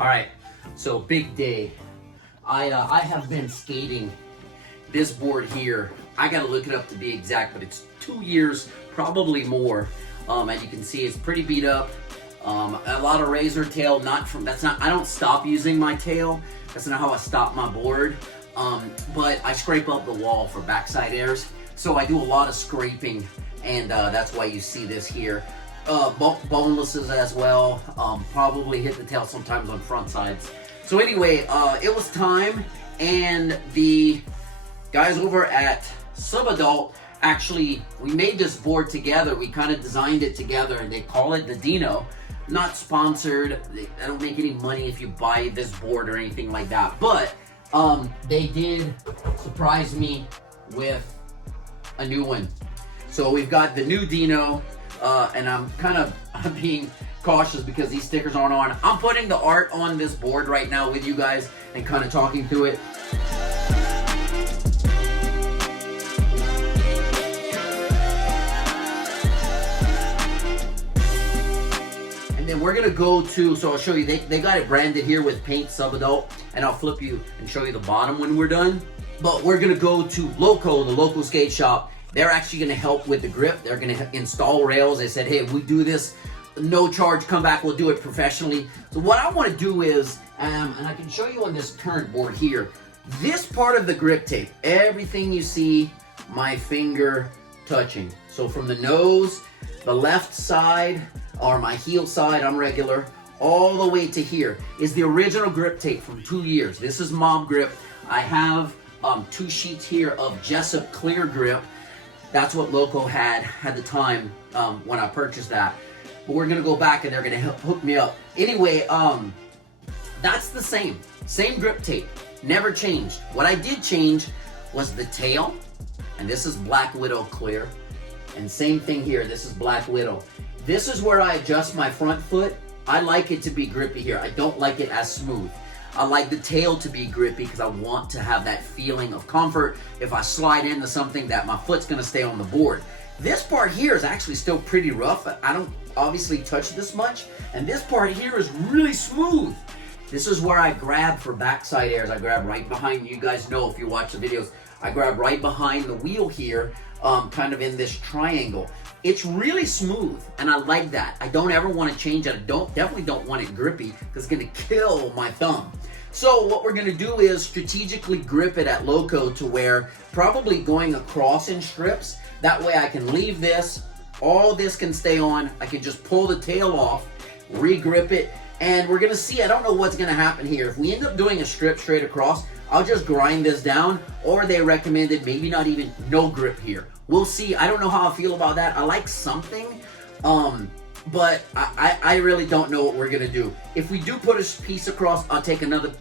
All right, so big day. I have been skating this board here. I gotta look it up to be exact, but it's 2 years, probably more. As you can see, it's pretty beat up. A lot of razor tail, I don't stop using my tail. That's not how I stop my board. But I scrape up the wall for backside airs. So I do a lot of scraping, and that's why you see this here. Bonelesses as well, probably hit the tail sometimes on front sides. So anyway, it was time, and the guys over at Subadult, actually, we made this board together. We kind of designed it together, and they call it the Dino. Not sponsored. I don't make any money if you buy this board or anything like that, but they did surprise me with a new one. So we've got the new Dino, and I'm being cautious because these stickers aren't on. I'm putting the art on this board right now with you guys and kind of talking through it. And then we're gonna go to, so I'll show you, they got it branded here with Paint Subadult, and I'll flip you and show you the bottom when we're done. But we're gonna go to Loco, the local skate shop. They're actually gonna help with the grip. They're gonna install rails. They said, hey, we do this, no charge, come back, we'll do it professionally. So what I wanna do is, and I can show you on this current board here, this part of the grip tape, everything you see my finger touching. So from the nose, the left side, or my heel side, I'm regular, all the way to here is the original grip tape from 2 years. This is Mob Grip. I have 2 sheets here of Jessup clear grip. That's what Loco had at the time when I purchased that. But we're gonna go back and they're gonna hook me up. Anyway, that's the same grip tape, never changed. What I did change was the tail, and this is Black Widow clear. And same thing here, this is Black Widow. This is where I adjust my front foot. I like it to be grippy here. I don't like it as smooth. I like the tail to be grippy because I want to have that feeling of comfort if I slide into something that my foot's gonna stay on the board. This part here is actually still pretty rough. I don't obviously touch this much. And this part here is really smooth. This is where I grab for backside airs. I grab right behind, you guys know if you watch the videos, I grab right behind the wheel here, kind of in this triangle. It's really smooth, and I like that. I don't ever want to change it. I definitely don't want it grippy because it's gonna kill my thumb. So what we're gonna do is strategically grip it at Loco to where probably going across in strips. That way I can leave this, all this can stay on. I can just pull the tail off, re-grip it, and we're gonna see, I don't know what's gonna happen here. If we end up doing a strip straight across, I'll just grind this down, or they recommended maybe not even no grip here. We'll see. I don't know how I feel about that. I like something, but I really don't know what we're gonna do. If we do put a piece across, I'll take another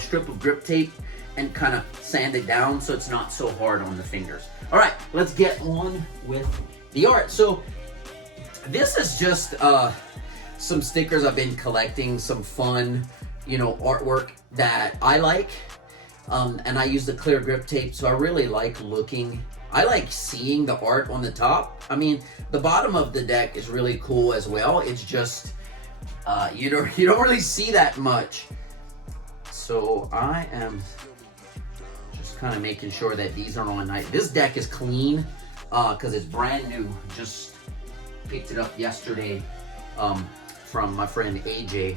strip of grip tape and kind of sand it down so it's not so hard on the fingers. All right, let's get on with the art. So this is just some stickers I've been collecting, some fun, artwork that I like. And I use the clear grip tape, so I really like I like seeing the art on the top. I mean, the bottom of the deck is really cool as well. It's just, you don't really see that much. So I am just kind of making sure that these are on nice. This deck is clean, because it's brand new. Just picked it up yesterday from my friend AJ.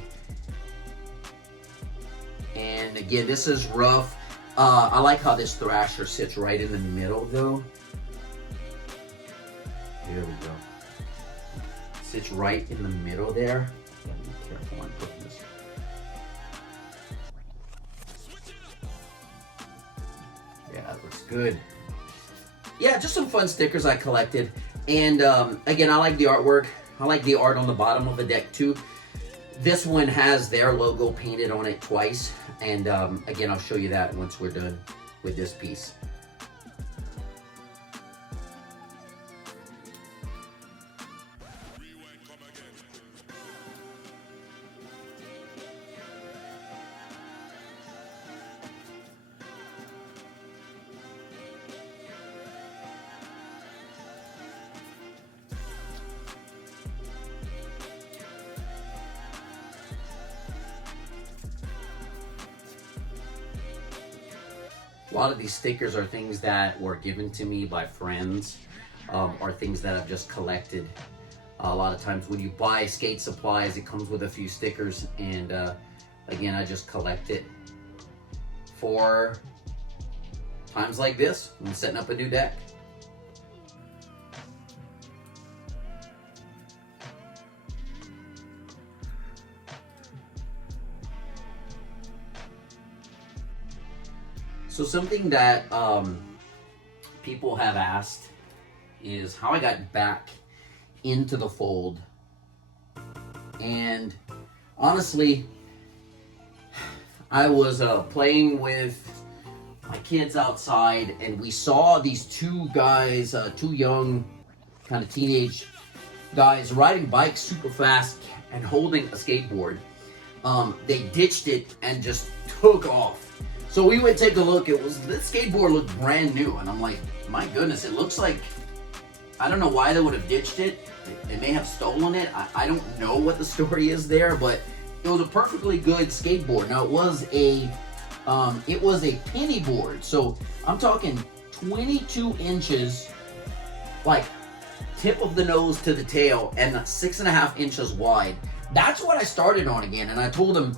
And again, this is rough. I like how this thrasher sits right in the middle though. There we go. Sits right in the middle there. Gotta be careful when putting this. Yeah, that looks good. Yeah, just some fun stickers I collected. And again, I like the artwork. I like the art on the bottom of the deck too. This one has their logo painted on it twice. And again, I'll show you that once we're done with this piece. A lot of these stickers are things that were given to me by friends, or things that I've just collected. A lot of times when you buy skate supplies, it comes with a few stickers, and again, I just collect it for times like this when setting up a new deck. So something that people have asked is how I got back into the fold. And honestly, I was playing with my kids outside, and we saw these two guys, two young kind of teenage guys riding bikes super fast and holding a skateboard. They ditched it and just took off. So we went take a look. This skateboard looked brand new, and I'm like, my goodness, it looks like, I don't know why they would have ditched it. They may have stolen it. I don't know what the story is there, but it was a perfectly good skateboard. Now it was a penny board, so I'm talking 22 inches, like tip of the nose to the tail, and 6.5 inches wide. That's what I started on again, and I told them,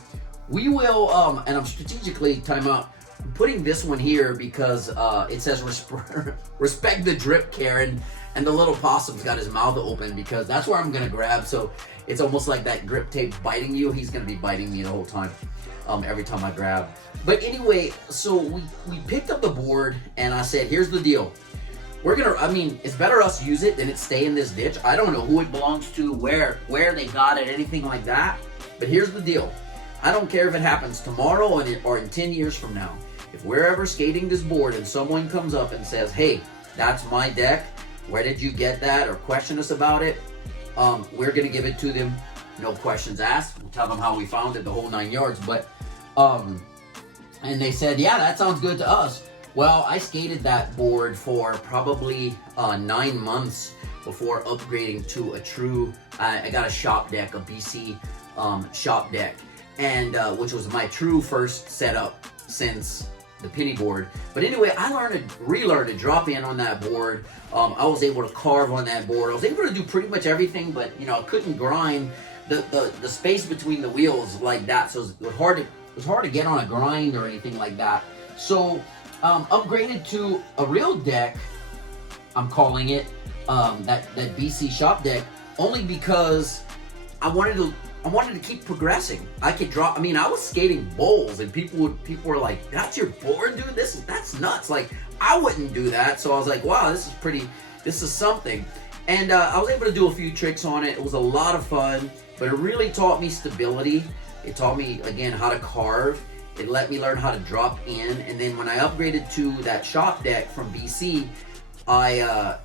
we will, and I'm strategically, time out, I'm putting this one here because it says respect the drip, Karen, and the little possum's got his mouth open because that's where I'm gonna grab. So it's almost like that grip tape biting you. He's gonna be biting me the whole time, every time I grab. But anyway, so we picked up the board, and I said, here's the deal. It's better us use it than it stay in this ditch. I don't know who it belongs to, where they got it, anything like that. But here's the deal. I don't care if it happens tomorrow or in 10 years from now. If we're ever skating this board and someone comes up and says, hey, that's my deck, where did you get that, or question us about it, we're gonna give it to them, no questions asked. We'll tell them how we found it, the whole 9 yards. But and they said, yeah, that sounds good to us. Well, I skated that board for probably 9 months before upgrading to a true, I got a shop deck, a BC shop deck, and which was my true first setup since the penny board. But anyway, I relearned to drop in on that board. I was able to carve on that board. I was able to do pretty much everything, but I couldn't grind the space between the wheels like that. So it was hard to get on a grind or anything like that. So upgraded to a real deck, I'm calling it, that BC shop deck, only because I wanted to keep progressing. I could drop. I was skating bowls, and people were like, "That's your board, dude? That's nuts!" Like, I wouldn't do that. So I was like, "Wow, this is something." And I was able to do a few tricks on it. It was a lot of fun, but it really taught me stability. It taught me again how to carve. It let me learn how to drop in, and then when I upgraded to that shop deck from BC,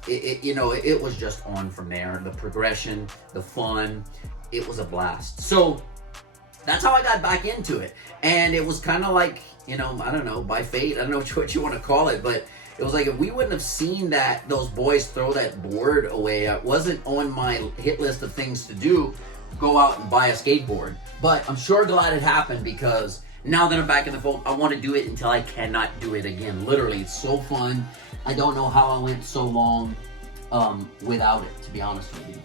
it was just on from there. The progression, the fun. It was a blast. So that's how I got back into it. And it was kind of like, I don't know, by fate, I don't know what you want to call it, but it was like if we wouldn't have seen those boys throw that board away, it wasn't on my hit list of things to do, go out and buy a skateboard. But I'm sure glad it happened, because now that I'm back in the fold, I want to do it until I cannot do it again. Literally, it's so fun. I don't know how I went so long without it, to be honest with you.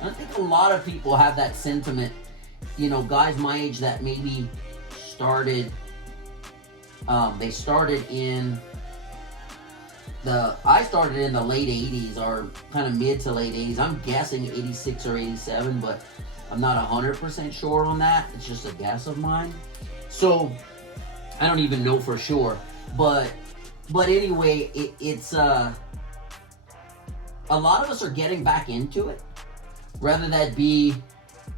And I think a lot of people have that sentiment, guys my age that maybe started, I started in the late 80s, or kind of mid to late 80s. I'm guessing 86 or 87, but I'm not 100% sure on that. It's just a guess of mine. So I don't even know for sure. But anyway, it's a lot of us are getting back into it. Whether that be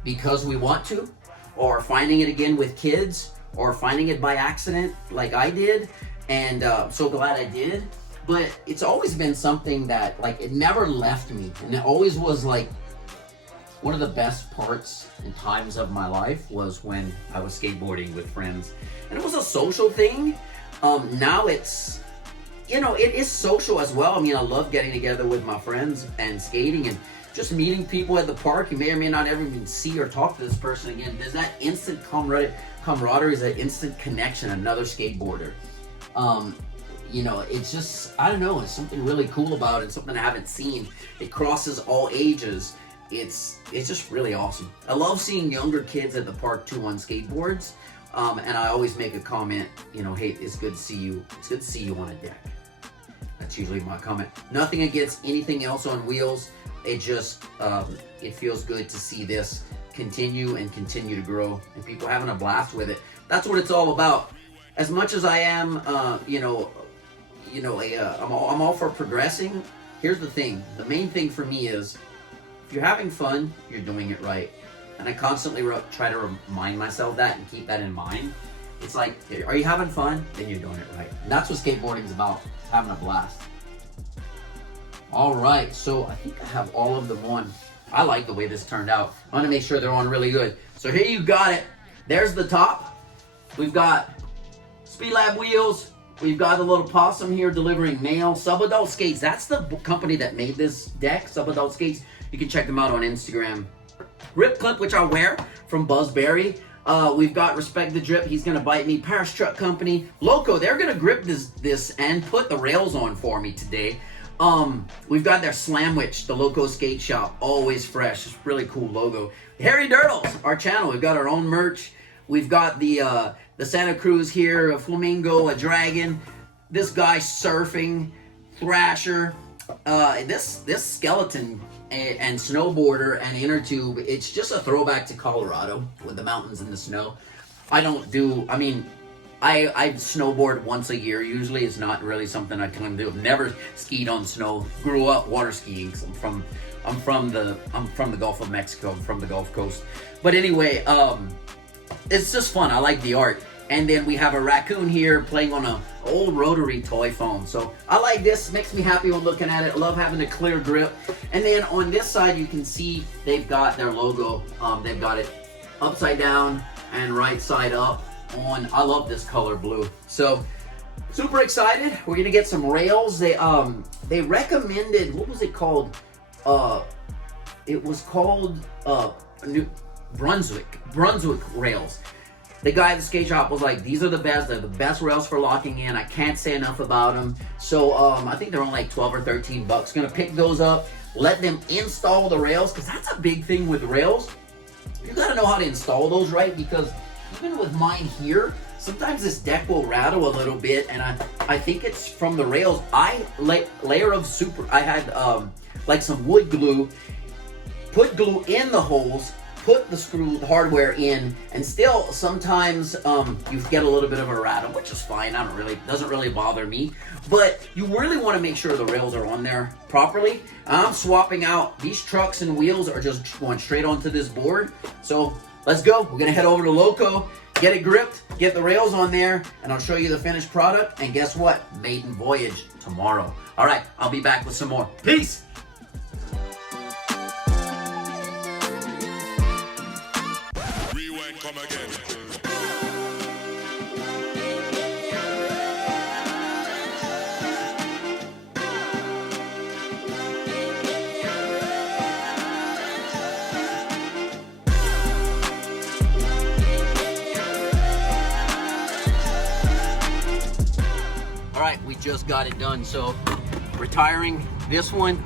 because we want to, or finding it again with kids, or finding it by accident like I did, and I'm so glad I did. But it's always been something that, like, it never left me, and it always was like one of the best parts and times of my life was when I was skateboarding with friends, and it was a social thing. Now it's, it is social as well. I love getting together with my friends and skating, and just meeting people at the park. You may or may not ever even see or talk to this person again. There's that instant camaraderie, that instant connection, another skateboarder. you know, it's just, I don't know, it's something really cool about it, something I haven't seen. It crosses all ages. It's just really awesome. I love seeing younger kids at the park too on skateboards. And I always make a comment, you know, hey, it's good to see you. It's good to see you on a deck. That's usually my comment. Nothing against anything else on wheels. It just, it feels good to see this continue to grow and people having a blast with it. That's what it's all about. As much as I am, I'm all for progressing. Here's the thing. The main thing for me is, if you're having fun, you're doing it right. And I constantly try to remind myself that and keep that in mind. It's like, are you having fun? Then you're doing it right. And that's what skateboarding is about, having a blast. All right, so I think I have all of them on. I like the way this turned out. I want to make sure they're on really good. So here you got it. There's the top. We've got Speed Lab wheels. We've got a little possum here delivering mail. Subadult Skates. That's the company that made this deck, Subadult Skates. You can check them out on Instagram. Grip clip, which I wear from Buzzberry. We've got Respect the Drip. He's gonna bite me. Paris Truck Company. Loco, they're gonna grip this and put the rails on for me today. We've got their Slamwich, the Loco Skate Shop, always fresh. It's a really cool logo. Harry Dirtles, our channel. We've got our own merch. We've got the Santa Cruz here, a flamingo, a dragon. This guy surfing, Thrasher. This skeleton and snowboarder and inner tube. It's just a throwback to Colorado with the mountains and the snow. I snowboard once a year. Usually it's not really something I can do. I've never skied on snow. Grew up water skiing. I'm from the Gulf of Mexico. I'm from the Gulf Coast. But anyway, it's just fun. I like the art. And then we have a raccoon here playing on an old rotary toy phone. So I like this. Makes me happy when looking at it. I love having a clear grip. And then on this side, you can see they've got their logo. They've got it upside down and right side up. I love this color blue. So super excited. We're gonna get some rails. They recommended, what was it called? It was called New Brunswick rails. The guy at the skate shop was like, these are the best. They're the best rails for locking in. I can't say enough about them. So I think they're only like 12 or 13 bucks. Gonna pick those up, let them install the rails, because that's a big thing with rails. You gotta know how to install those right, because even with mine here, sometimes this deck will rattle a little bit, and I think it's from the rails. I had like some wood glue, put glue in the holes, put the hardware in, and still sometimes you get a little bit of a rattle, which is fine. Doesn't really bother me. But you really want to make sure the rails are on there properly. I'm swapping out these trucks and wheels are just going straight onto this board. So let's go. We're gonna head over to Loco, get it gripped, get the rails on there, and I'll show you the finished product. And guess what? Maiden voyage tomorrow. All right, I'll be back with some more. Peace. Come again. All right, we just got it done. So retiring this one,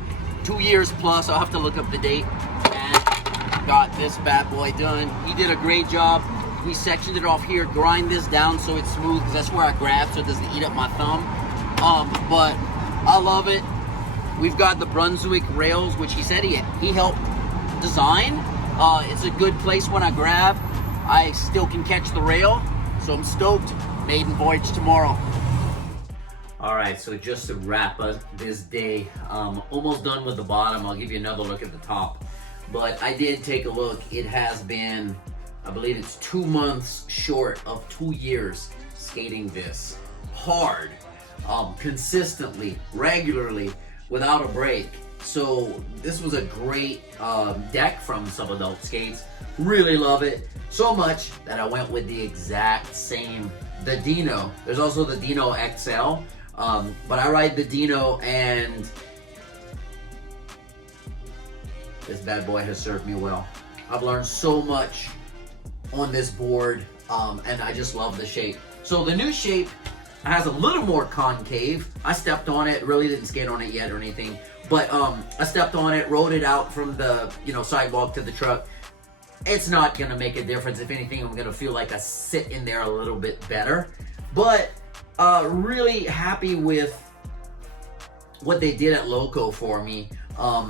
2 years plus. I'll have to look up the date. Got this bad boy done. He did a great job. We sectioned it off here, grind this down so it's smooth, because that's where I grab so it doesn't eat up my thumb. But I love it. We've got the Brunswick rails, which he said he helped design. It's a good place when I grab. I still can catch the rail, so I'm stoked. Maiden voyage tomorrow. All right, so just to wrap up this day, almost done with the bottom. I'll give you another look at the top. But I did take a look. It has been, I believe it's 2 months short of 2 years skating this hard, consistently, regularly, without a break. So this was a great deck from Subadult Skates. Really love it so much that I went with the exact same, the Dino. There's also the Dino XL, but I ride the Dino, and this bad boy has served me well. I've learned so much on this board, and I just love the shape. So the new shape has a little more concave. I stepped on it, really didn't skate on it yet or anything, but I stepped on it, rode it out from the sidewalk to the truck. It's not gonna make a difference. If anything, I'm gonna feel like I sit in there a little bit better. But really happy with what they did at Loco for me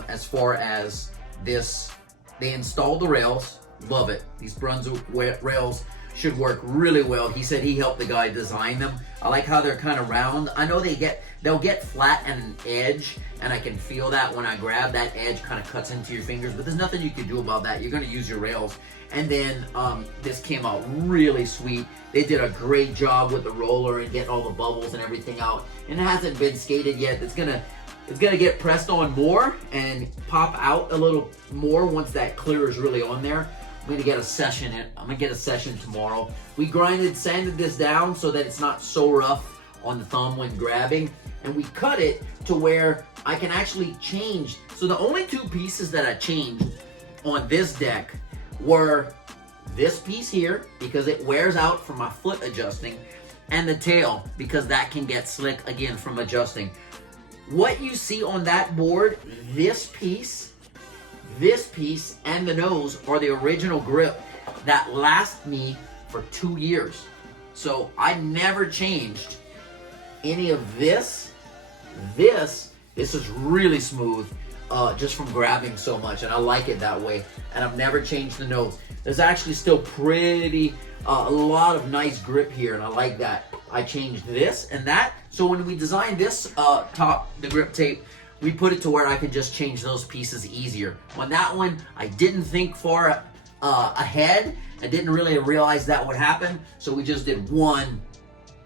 as far as this. They installed the rails. Love it. These Brunswick rails should work really well. He said he helped the guy design them. I like how they're kind of round. I know they'll get flat and an edge, and I can feel that when I grab. That edge kind of cuts into your fingers, but there's nothing you can do about that. You're going to use your rails. And then this came out really sweet. They did a great job with the roller and getting all the bubbles and everything out. And it hasn't been skated yet. It's gonna get pressed on more and pop out a little more once that clear is really on there. I'm gonna get a session tomorrow. We sanded this down so that it's not so rough on the thumb when grabbing, and we cut it to where I can actually change. So the only two pieces that I changed on this deck were this piece here, because it wears out from my foot adjusting, and the tail, because that can get slick again from adjusting. What you see on that board, this piece, and the nose are the original grip that last me for 2 years. So I never changed any of this. This is really smooth just from grabbing so much, and I like it that way. And I've never changed the nose. There's actually still a lot of nice grip here, and I like that. I changed this and that. So when we designed this the grip tape, we put it to where I could just change those pieces easier. On that one, I didn't think far ahead. I didn't really realize that would happen. So we just did one.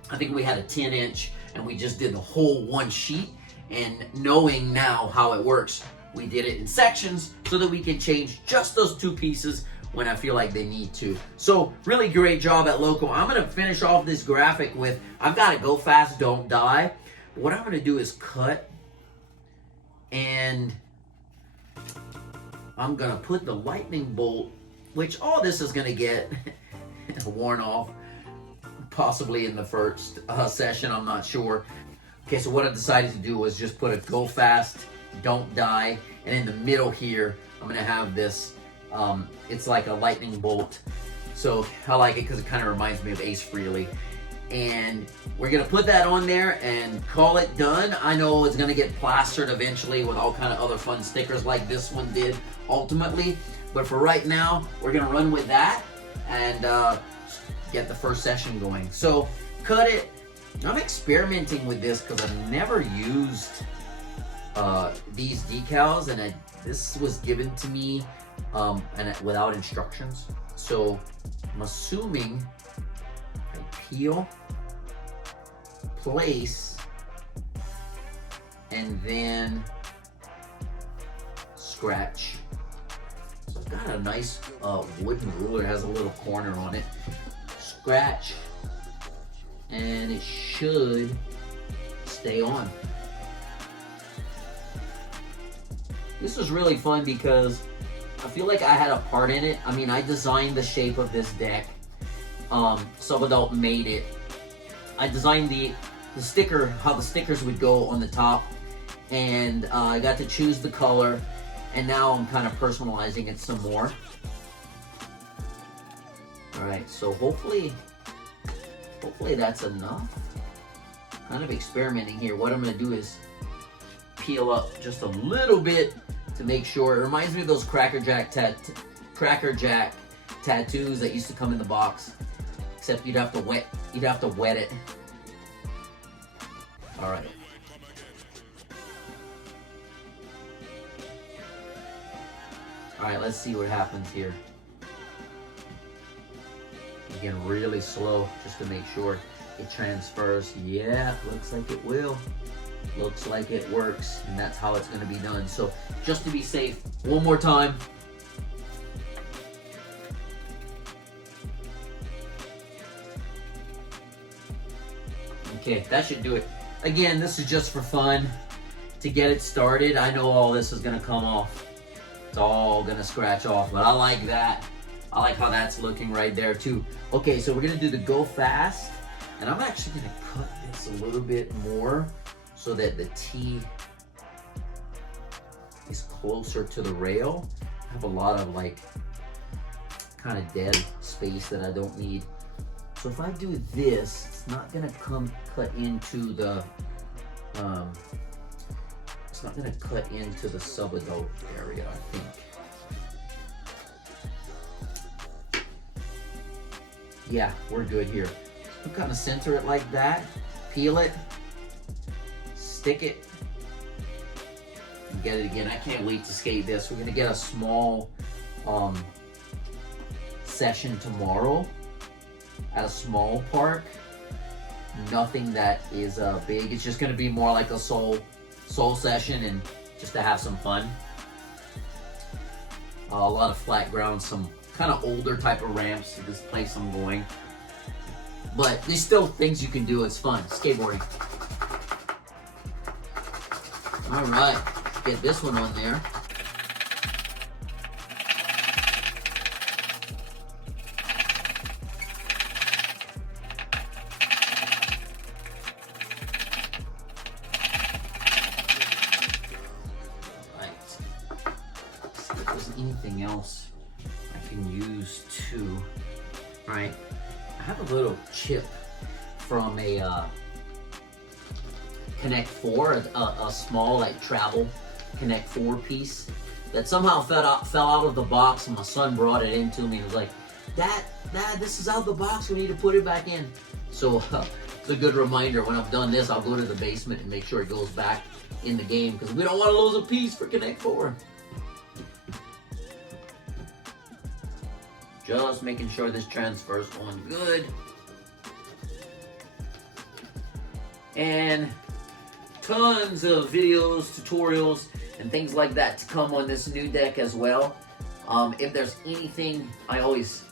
I think we had a 10-inch, and we just did the whole one sheet. And knowing now how it works, we did it in sections so that we can change just those two pieces when I feel like they need to. So really great job at Loco. I'm gonna finish off this graphic with, I've got to go fast, don't die. But what I'm gonna do is cut, and I'm gonna put the lightning bolt, which all this is gonna get worn off, possibly in the first session, I'm not sure. Okay, so what I decided to do was just put a go fast, don't die, and in the middle here, I'm gonna have this, it's like a lightning bolt. So I like it because it kind of reminds me of Ace Frehley. And we're gonna put that on there and call it done. I know it's gonna get plastered eventually with all kind of other fun stickers like this one did ultimately. But for right now, we're gonna run with that and get the first session going. So cut it. I'm experimenting with this because I've never used these decals, and this was given to me without instructions. So I'm assuming I peel, place, and then scratch. So I've got a nice wooden ruler, it has a little corner on it. Scratch, and it should stay on. This was really fun because I feel like I had a part in it. I mean, I designed the shape of this deck. Subadult made it. I designed the sticker, how the stickers would go on the top, and I got to choose the color, and now I'm kind of personalizing it some more. All right, so hopefully that's enough. Kind of experimenting here. What I'm gonna do is peel up just a little bit to make sure. It reminds me of those Cracker Jack tattoos that used to come in the box, except you'd have to wet it. All right. All right, let's see what happens here. Again, really slow just to make sure it transfers. Yeah, looks like it will. Looks like it works, and that's how it's going to be done. So just to be safe, one more time. Okay, that should do it. Again, this is just for fun to get it started. I know all this is going to come off. It's all going to scratch off, but I like that. I like how that's looking right there too. Okay, so we're going to do the go fast. And I'm actually gonna cut this a little bit more so that the T is closer to the rail. I have a lot of like kind of dead space that I don't need. So if I do this, it's not gonna cut into the it's not gonna cut into the subadult area, I think. Yeah, we're good here. So kind of center it like that, peel it, stick it, and get it again. I can't wait to skate this. We're gonna get a small session tomorrow at a small park. Nothing that is big. It's just gonna be more like a soul session and just to have some fun. A lot of flat ground, some kind of older type of ramps to this place I'm going. But there's still things you can do. It's fun. Skateboarding. All right, get this one on there. Anything else I can use too. All right, I have a little chip from a Connect 4, a small like travel Connect 4 piece that somehow fell out of the box, and my son brought it in to me. He was like, Dad, this is out of the box, we need to put it back in. So it's a good reminder. When I've done this, I'll go to the basement and make sure it goes back in the game, because we don't want to lose a piece for Connect 4. Just making sure this transfers on good. And tons of videos, tutorials, and things like that to come on this new deck as well. If there's anything, I always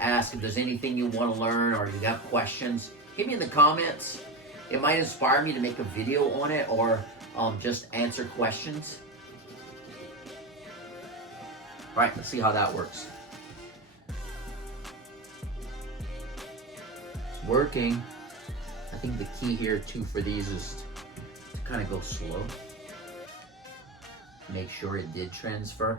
ask if there's anything you want to learn or you have questions, hit me in the comments. It might inspire me to make a video on it, or just answer questions. All right, let's see how that works. Working. I think the key here too for these is to kind of go slow. Make sure it did transfer.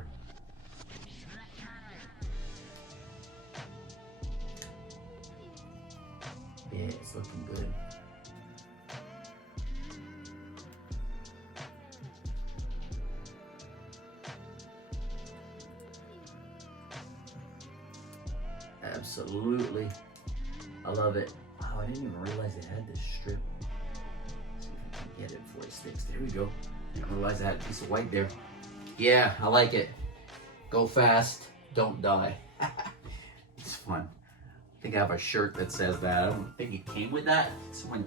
Yeah, it's looking good. Absolutely. I love it. Wow, I didn't even realize it had this strip. Let's see if I can get it before it sticks. There we go. Didn't realize I had a piece of white there. Yeah, I like it. Go fast, don't die. It's fun. I think I have a shirt that says that. I don't think it came with that. Someone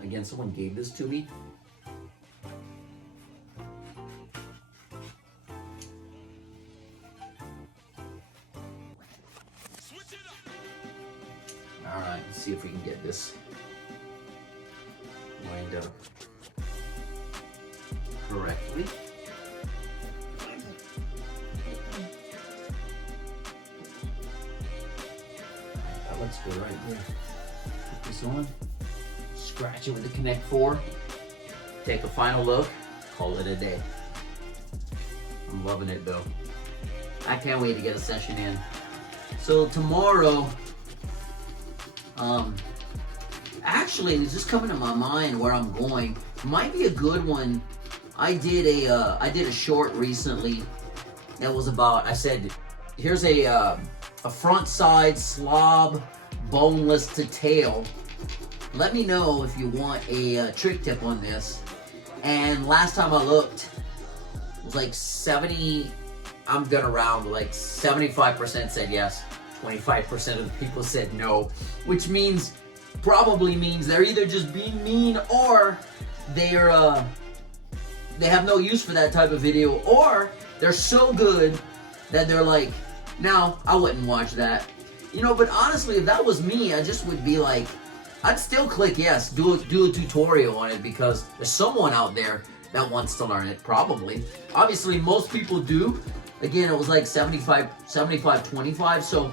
gave this to me. All right, let's see if we can get this lined up correctly. That looks good right there. Put this on, scratch it with the Connect 4, take a final look, call it a day. I'm loving it though. I can't wait to get a session in. So tomorrow, actually, it's just coming to my mind where I'm going. Might be a good one. I did a short recently that was about, I said, here's a front side slob, boneless to tail. Let me know if you want a trick tip on this. And last time I looked, it was like 70, I'm gonna round, like 75% said yes. 25% of the people said no, which means, probably means they're either just being mean, or they have no use for that type of video, or they're so good that they're like, no, I wouldn't watch that. You know, but honestly, if that was me, I just would be like, I'd still click yes, do a tutorial on it, because there's someone out there that wants to learn it, probably. Obviously, most people do. Again, it was like 75-25, so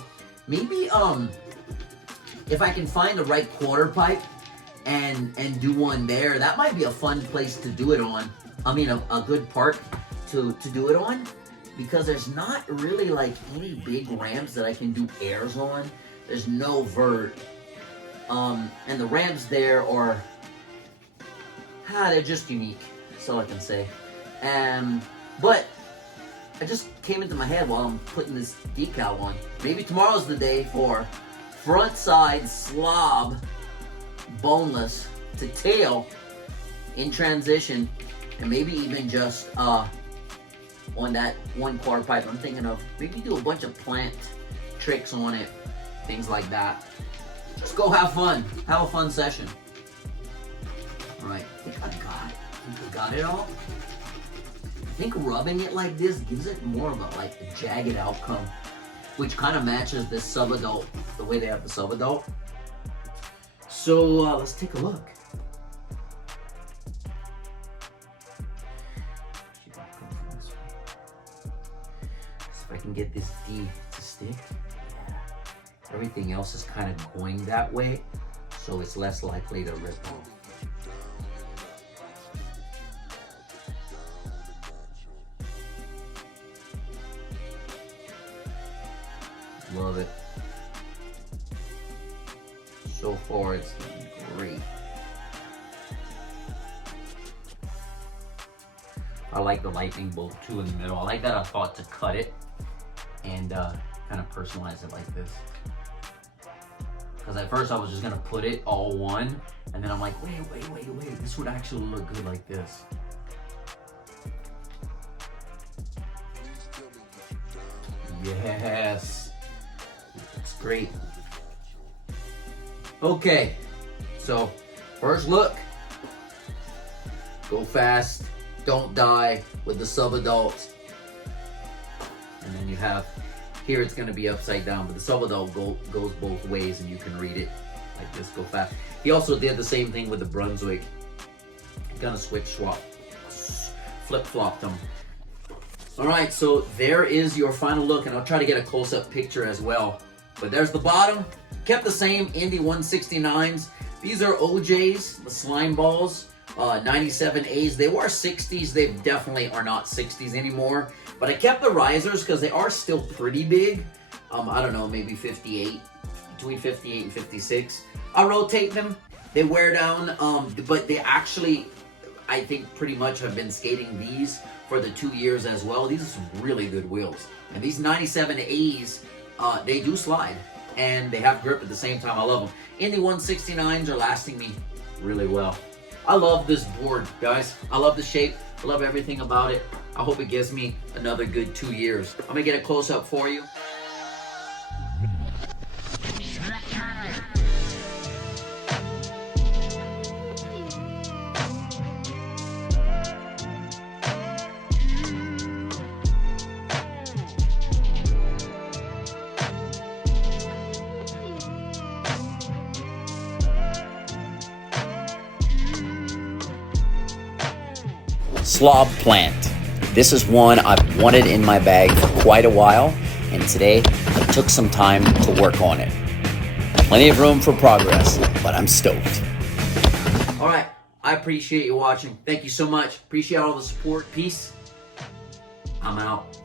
maybe if I can find the right quarter pipe and do one there. That might be a fun place to do it on. I mean, a good park to do it on, because there's not really like any big ramps that I can do airs on. There's no vert. And the ramps there are, they're just unique. That's all I can say. But I just came into my head while I'm putting this decal on. Maybe tomorrow's the day for front side slob, boneless to tail in transition, and maybe even just on that 1/4 pipe. I'm thinking of maybe do a bunch of plant tricks on it, things like that. Just go have fun. Have a fun session. All right, I think I got it all. I think rubbing it like this gives it more of a jagged outcome, which kind of matches this Subadult, the way they have the Subadult. So let's take a look. So if I can get this D to stick. Everything else is kind of going that way, so it's less likely to rip off. Love it. So far, it's great. I like the lightning bolt too in the middle. I like that I thought to cut it and kind of personalize it like this. Because at first I was just gonna put it all one, and then I'm like, wait, this would actually look good like this. Yes, that's great. Okay, so first look, go fast, don't die with the Subadult. And then you have, here it's gonna be upside down, but the Subadult goes both ways and you can read it like this, go fast. He also did the same thing with the Brunswick. Gonna flip-flopped them. All right, so there is your final look, and I'll try to get a close-up picture as well. But there's the bottom, kept the same Indy 169s. These are OJs, the slime balls, 97As. They were 60s, they definitely are not 60s anymore. But I kept the risers because they are still pretty big. I don't know, maybe 58, between 58 and 56. I rotate them, they wear down, but they actually, I think pretty much have been skating these for the 2 years as well. These are some really good wheels. And these 97As, they do slide and they have grip at the same time. I love them. Indy 169s are lasting me really well. I love this board, guys. I love the shape. I love everything about it. I hope it gives me another good 2 years. I'm gonna get a close up for you. Slob plant. This is one I've wanted in my bag for quite a while, and today I took some time to work on it. Plenty of room for progress, but I'm stoked. All right, I appreciate you watching. Thank you so much. Appreciate all the support. Peace. I'm out.